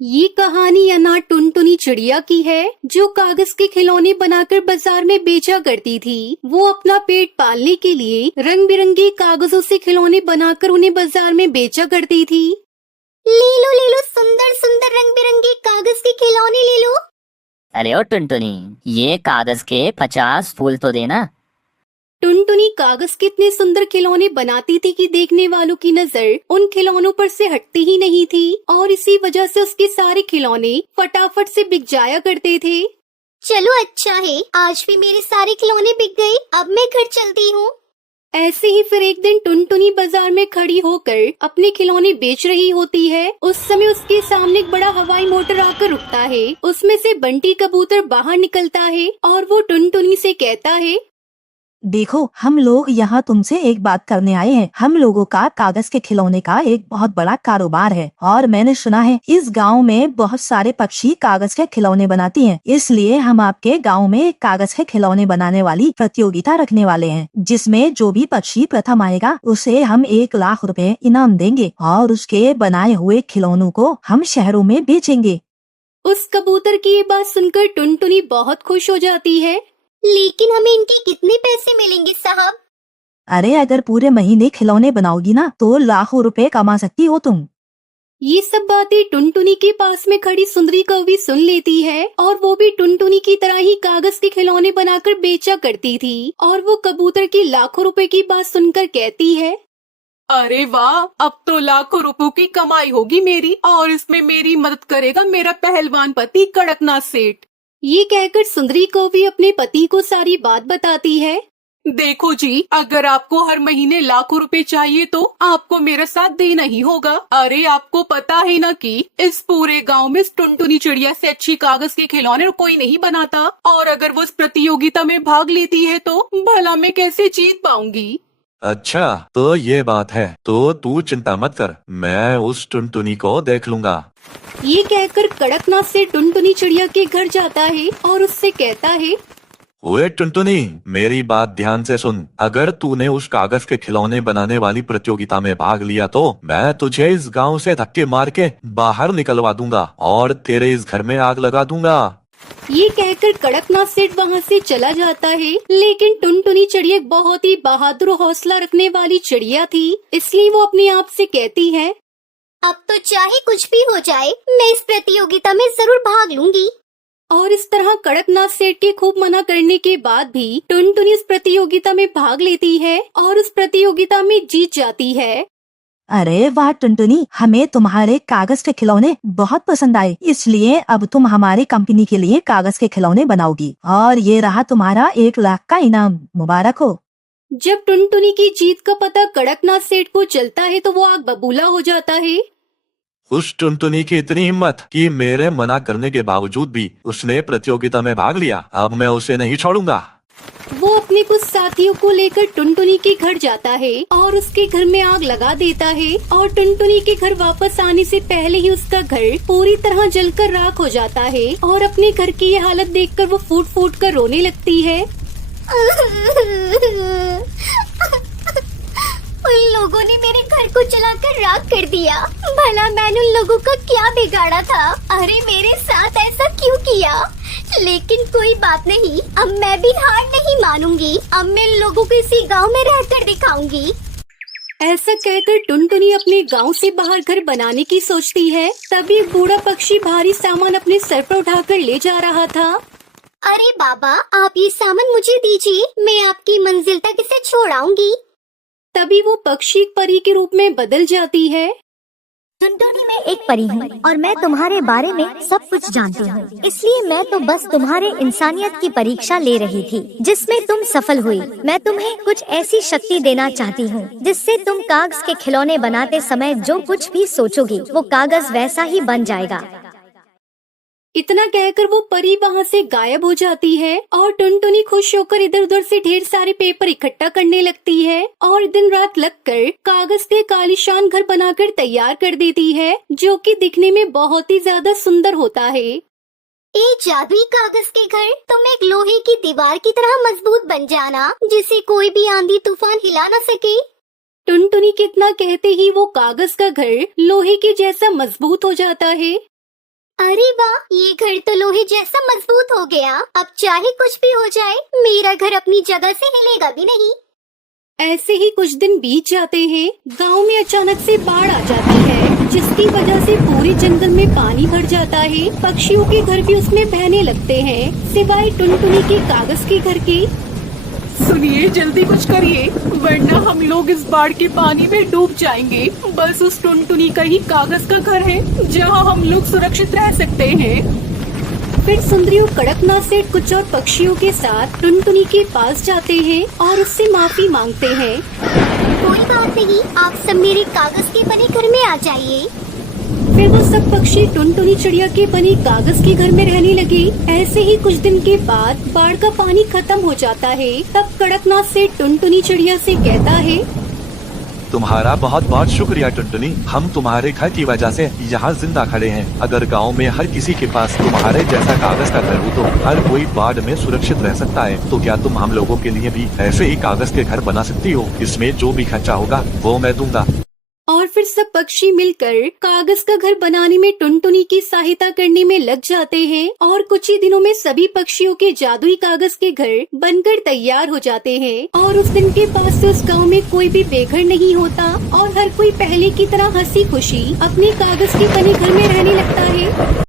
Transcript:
ये कहानी अनाथ टुनटुनी चिड़िया की है जो कागज के खिलौने बनाकर बाजार में बेचा करती थी। वो अपना पेट पालने के लिए रंग बिरंगे कागजों से खिलौने बनाकर उन्हें बाजार में बेचा करती थी। ले लो सुंदर सुंदर रंग बिरंगे कागज के खिलौने ले लो। अरे ओ टुनटुनी, ये कागज के 50 फूल तो देना। टुनटुनी कागज के इतने सुंदर खिलौने बनाती थी कि देखने वालों की नजर उन खिलौनों पर से हटती ही नहीं थी और इसी वजह से उसके सारे खिलौने फटाफट से बिक जाया करते थे। चलो अच्छा है, आज भी मेरे सारे खिलौने बिक गए। अब मैं घर चलती हूँ। ऐसे ही फिर एक दिन टुनटुनी बाजार में खड़ी होकर अपने खिलौने बेच रही होती है। उस समय उसके सामने एक बड़ा हवाई मोटर आकर रुकता है। उसमें से बंटी कबूतर बाहर निकलता है और वो टुनटुनी से कहता है, देखो, हम लोग यहाँ तुमसे एक बात करने आए हैं। हम लोगों का कागज के खिलौने का एक बहुत बड़ा कारोबार है और मैंने सुना है इस गांव में बहुत सारे पक्षी कागज के खिलौने बनाती हैं। इसलिए हम आपके गांव में एक कागज के खिलौने बनाने वाली प्रतियोगिता रखने वाले हैं, जिसमें जो भी पक्षी प्रथम आएगा उसे हम 1 लाख रुपए इनाम देंगे और उसके बनाए हुए खिलौनों को हम शहरों में बेचेंगे। उस कबूतर की ये बात सुनकर टुनटुनी बहुत खुश हो जाती है। लेकिन हमें इनके कितने पैसे मिलेंगे साहब? अरे अगर पूरे महीने खिलौने बनाओगी ना तो लाखों रुपए कमा सकती हो तुम। ये सब बातें टुनटुनी के पास में खड़ी सुंदरी कौवी सुन लेती है और वो भी टुनटुनी की तरह ही कागज के खिलौने बनाकर बेचा करती थी। और वो कबूतर की लाखों रुपए की बात सुनकर कहती है, अरे वाह, अब तो लाखों रुपयों की कमाई होगी मेरी और इसमें मेरी मदद करेगा मेरा पहलवान पति कड़कनाथ सेठ। ये कहकर सुंदरी कौवी अपने पति को सारी बात बताती है। देखो जी, अगर आपको हर महीने लाखों रुपए चाहिए तो आपको मेरा साथ देना ही होगा। अरे आपको पता है ना कि इस पूरे गांव में इस टुनटुनी चिड़िया से अच्छी कागज के खिलौने कोई नहीं बनाता और अगर वो इस प्रतियोगिता में भाग लेती है तो भला मैं कैसे जीत पाऊंगी। अच्छा, तो ये बात है, तो तू चिंता मत कर, मैं उस टुनटुनी को देख लूंगा। ये कहकर कड़कनाथ से टुनटुनी चिड़िया के घर जाता है और उससे कहता है, ओए टुनटुनी, मेरी बात ध्यान से सुन। अगर तूने उस कागज के खिलौने बनाने वाली प्रतियोगिता में भाग लिया तो मैं तुझे इस गांव से धक्के मार के बाहर निकलवा दूंगा और तेरे इस घर में आग लगा दूंगा। ये कहकर कड़कनाथ सेठ वहाँ से चला जाता है। लेकिन टुनटुनी चिड़िया बहुत ही बहादुर हौसला रखने वाली चिड़िया थी, इसलिए वो अपने आप से कहती है, अब तो चाहे कुछ भी हो जाए, मैं इस प्रतियोगिता में जरूर भाग लूंगी। और इस तरह कड़कनाथ सेठ के खूब मना करने के बाद भी टुनटुनी इस प्रतियोगिता में भाग लेती है और उस प्रतियोगिता में जीत जाती है। अरे वाह टुनटुनी, हमें तुम्हारे कागज के खिलौने बहुत पसंद आए, इसलिए अब तुम हमारी कंपनी के लिए कागज के खिलौने बनाओगी और ये रहा तुम्हारा 1 लाख का इनाम। मुबारक हो। जब टुनटुनी की जीत का पता कड़कनाथ सेठ को चलता है तो वो आग बबूला हो जाता है। उस टुनटुनी की इतनी हिम्मत कि मेरे मना करने के बावजूद भी उसने प्रतियोगिता में भाग लिया। अब मैं उसे नहीं छोड़ूंगा। वो अपने कुछ साथियों को लेकर टुनटुनी के घर जाता है और उसके घर में आग लगा देता है और टुनटुनी के घर वापस आने से पहले ही उसका घर पूरी तरह जलकर राख हो जाता है। और अपने घर की ये हालत देखकर वो फूट फूट कर रोने लगती है। उन लोगों ने मेरे घर को जलाकर राख कर दिया। भला मैंने उन लोगों का क्या बिगाड़ा था? अरे मेरे साथ ऐसा क्यों किया? लेकिन कोई बात नहीं, अब मैं भी हार नहीं मानूंगी। अब मैं इन लोगों को इसी गांव में रहकर दिखाऊंगी। ऐसा कहकर टुनटुनी अपने गांव से बाहर घर बनाने की सोचती है। तभी एक बूढ़ा पक्षी भारी सामान अपने सर पर उठाकर ले जा रहा था। अरे बाबा, आप ये सामान मुझे दीजिए, मैं आपकी मंजिल तक इसे छोड़ाऊंगी। तभी वो पक्षी एक परी के रूप में बदल जाती है। टुनटुनी मैं एक परी हूँ और मैं तुम्हारे बारे में सब कुछ जानती हूँ, इसलिए मैं तो बस तुम्हारे इंसानियत की परीक्षा ले रही थी, जिसमें तुम सफल हुई। मैं तुम्हें कुछ ऐसी शक्ति देना चाहती हूँ जिससे तुम कागज के खिलौने बनाते समय जो कुछ भी सोचोगी वो कागज वैसा ही बन जाएगा। इतना कहकर वो परी वहाँ से गायब हो जाती है और टुनटुनी खुश होकर इधर उधर से ढेर सारे पेपर इकट्ठा करने लगती है और दिन रात लगकर कागज के कालीशान घर बनाकर तैयार कर देती है, जो कि दिखने में बहुत ही ज्यादा सुंदर होता है। एक जादुई कागज के घर, तुम एक लोहे की दीवार की तरह मजबूत बन जाना जिसे कोई भी आंधी तूफान हिला न सके। टुनटुनी कितना कहते ही वो कागज का घर लोहे के जैसा मजबूत हो जाता है। अरे वाह, ये घर तो लोहे जैसा मजबूत हो गया। अब चाहे कुछ भी हो जाए, मेरा घर अपनी जगह से हिलेगा भी नहीं। ऐसे ही कुछ दिन बीत जाते हैं। गांव में अचानक से बाढ़ आ जाती है, जिसकी वजह से पूरे जंगल में पानी भर जाता है। पक्षियों के घर भी उसमें बहने लगते हैं, सिवाय टुनटुनी के कागज के घर के। सुनिए, जल्दी कुछ करिए, वरना हम लोग इस बाढ़ के पानी में डूब जाएंगे। बस उस टुनटुनी का ही कागज का घर है जहाँ हम लोग सुरक्षित रह सकते हैं। फिर सुंदरी और कड़कनाथ सेठ कुछ और पक्षियों के साथ टुनटुनी के पास जाते हैं और उससे माफी मांगते हैं। कोई बात नहीं, आप सब मेरे कागज के बने घर में आ जाइए। फिर वो सब पक्षी टुनटुनी चिड़िया के बने कागज के घर में रहने लगे। ऐसे ही कुछ दिन के बाद बाढ़ का पानी खत्म हो जाता है। तब कड़कनाथ सेठ टुनटुनी चिड़िया से कहता है, तुम्हारा बहुत बहुत शुक्रिया टुनटुनी, हम तुम्हारे घर की वजह से यहाँ जिंदा खड़े हैं। अगर गांव में हर किसी के पास तुम्हारे जैसा कागज का घर हो तो हर कोई बाढ़ में सुरक्षित रह सकता है। तो क्या तुम हम लोगों के लिए भी ऐसे ही कागज के घर बना सकती हो? इसमें जो भी खर्चा होगा वो मैं दूंगा। और फिर सब पक्षी मिलकर कागज का घर बनाने में टुनटुनी की सहायता करने में लग जाते हैं और कुछ ही दिनों में सभी पक्षियों के जादुई कागज के घर बनकर तैयार हो जाते हैं। और उस दिन के बाद से उस गांव में कोई भी बेघर नहीं होता और हर कोई पहले की तरह हंसी खुशी अपने कागज के बने घर में रहने लगता है।